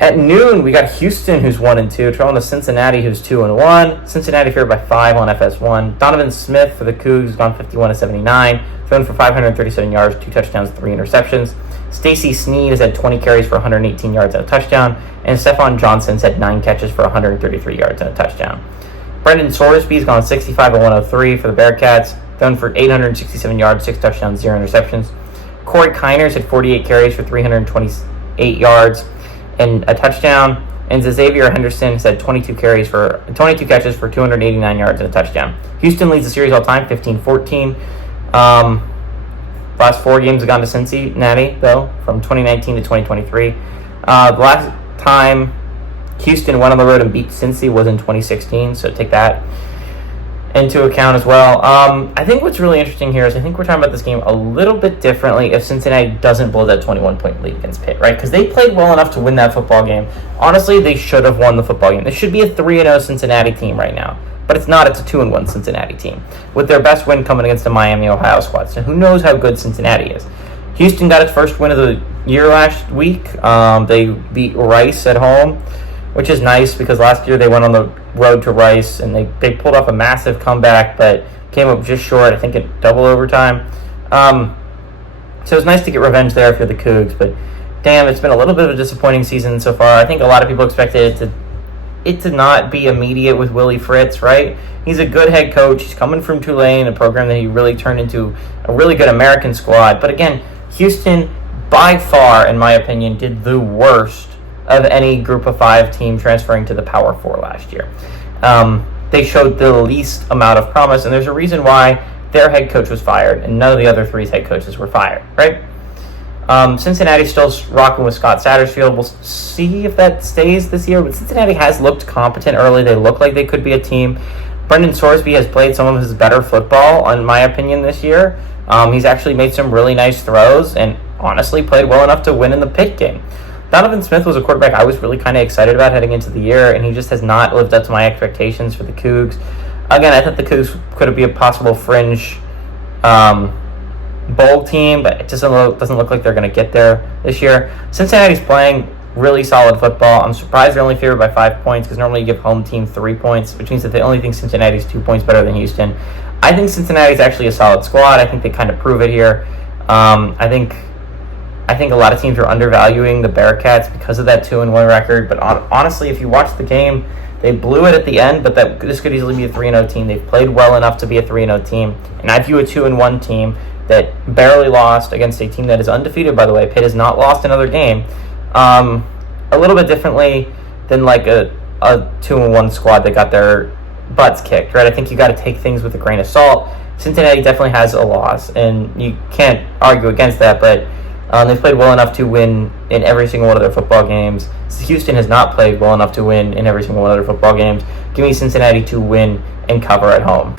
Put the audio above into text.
At noon, we got Houston, who's 1-2, traveling to Cincinnati, who's 2-1. Cincinnati favored by 5 on FS1. Donovan Smith for the Cougs has gone 51-79, thrown for 537 yards, 2 touchdowns, 3 interceptions. Stacey Sneed has had 20 carries for 118 yards and a touchdown, and Stephon Johnson's had 9 catches for 133 yards and a touchdown. Brendan Sorsby's gone 65-103 for the Bearcats, thrown for 867 yards, 6 touchdowns, 0 interceptions. Corey Kiners had 48 carries for 328 yards and a touchdown, and Xavier Henderson has had 22 catches for 289 yards and a touchdown. Houston leads the series all time, 15-14. Last 4 games have gone to Cincinnati, though, from 2019 to 2023. The last time Houston went on the road and beat Cincy was in 2016, so take that into account as well. I think what's really interesting here is I think we're talking about this game a little bit differently if Cincinnati doesn't blow that 21-point lead against Pitt, right? Because they played well enough to win that football game. Honestly, they should have won the football game. This should be a 3-0 Cincinnati team right now. But it's not. It's a 2-1 Cincinnati team with their best win coming against the Miami, Ohio squad. So who knows how good Cincinnati is. Houston got its first win of the year last week. They beat Rice at home, which is nice because last year they went on the road to Rice and they pulled off a massive comeback, but came up just short, I think, in double overtime. So it's nice to get revenge there for the Cougs, but damn, it's been a little bit of a disappointing season so far. I think a lot of people expected it to not be immediate with Willie Fritz, right? He's a good head coach. He's coming from Tulane, a program that he really turned into a really good American squad. But again, Houston, by far, in my opinion, did the worst of any Group of 5 team transferring to the Power 4 last year. They showed the least amount of promise, and there's a reason why their head coach was fired, and none of the other 3's head coaches were fired, right? Cincinnati's still rocking with Scott Satterfield. We'll see if that stays this year, but Cincinnati has looked competent early. They look like they could be a team. Brendan Sorsby has played some of his better football, in my opinion, this year. He's actually made some really nice throws and honestly played well enough to win in the Pitt game. Donovan Smith was a quarterback I was really kind of excited about heading into the year, and he just has not lived up to my expectations for the Cougs. Again, I thought the Cougs could be a possible fringe bowl team, but it just doesn't look like they're going to get there this year. Cincinnati's playing really solid football. I'm surprised they're only favored by 5 points because normally you give home team 3 points, which means that they only think Cincinnati's 2 points better than Houston. I think Cincinnati's actually a solid squad. I think they kind of prove it here. I think a lot of teams are undervaluing the Bearcats because of that 2-1 record. But honestly, if you watch the game, they blew it at the end, but this could easily be a 3-0 team. They've played well enough to be a 3-0 team. And I view a 2-1 team that barely lost against a team that is undefeated, by the way. Pitt has not lost another game. A little bit differently than like a 2-1 squad that got their butts kicked, right? I think you got to take things with a grain of salt. Cincinnati definitely has a loss, and you can't argue against that, but they've played well enough to win in every single one of their football games. Houston has not played well enough to win in every single one of their football games. Give me Cincinnati to win and cover at home.